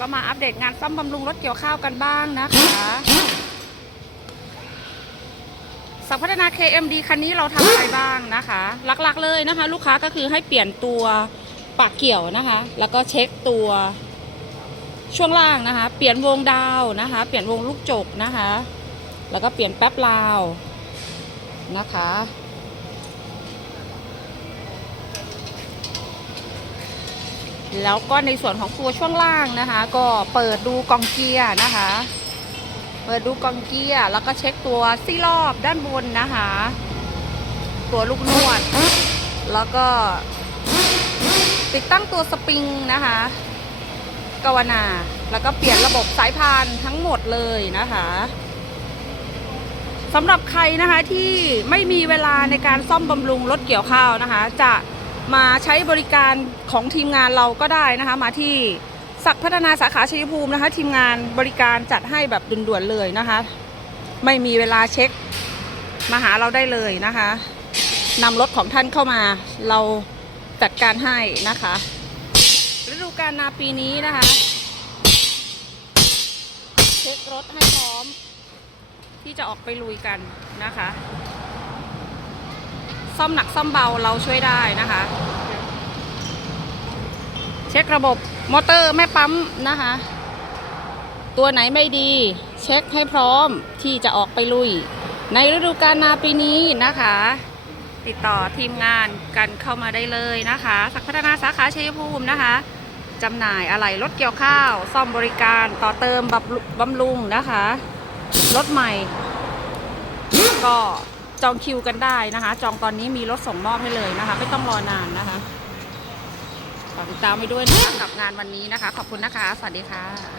ก็มาอัปเดตงานซ่อมบำรุงรถเกี่ยวข้าวกันบ้างนะคะสักพัฒนา KMD คันนี้เราทำอะไรบ้างนะคะ หลักๆเลยนะคะ ลูกค้าก็คือให้เปลี่ยนตัวปากเกี่ยวนะคะ แล้วก็เช็คตัวช่วงล่างนะคะ เปลี่ยนวงดาวนะคะ เปลี่ยนวงลูกจกนะคะ แล้วก็เปลี่ยนแป๊บลาวนะคะ แล้วก็ในส่วนของตัวช่วงล่างนะคะ ก็เปิดดูกองเกียร์นะคะ เปิดดูกองเกียร์แล้วก็เช็คตัวซี่รอบด้านบนนะคะ ตัวลูกนวด แล้วก็ ติดตั้งตัวสปริงนะคะกวนา แล้วก็เปลี่ยนระบบสายพานทั้งหมดเลยนะคะสำหรับใครนะคะที่ไม่มีเวลาในการซ่อมบำรุงรถเกี่ยวข้าวนะคะ จะ มาใช้บริการของทีมงานเราก็ได้นะคะ มาที่ศักพัฒนาสาขาชัยภูมินะคะ ทีมงานบริการจัดให้แบบด่วนๆเลยนะคะ ไม่มีเวลาเช็คมาหาเราได้เลยนะคะนำรถของท่านเข้ามาเราจัดการให้นะคะฤดูกาลนาปีนี้นะคะ เช็ครถให้พร้อมที่จะออกไปลุยกันนะคะ ซ่อมหนักซ่อมเบาเราช่วยได้นะคะ เช็คระบบมอเตอร์แม่ปั๊มนะคะ ตัวไหนไม่ดี เช็คให้พร้อมที่จะออกไปลุย ในฤดูกาลนาปีนี้นะคะ ติดต่อทีมงานกันเข้ามาได้เลยนะคะ สักพัฒนาสาขาชัยภูมินะคะจำหน่ายอะไหล่รถเกี่ยวข้าว ซ่อมบริการต่อเติมบำรุบำรุงนะคะ รถใหม่ ก็ จองคิวกันได้นะคะ จองตอนนี้มีรถส่งมอบให้เลยนะคะ ไม่ต้องรอนานนะคะฝากติดตามไปด้วยนะคะกับงานวันนี้นะคะ ขอบคุณนะคะ สวัสดีค่ะ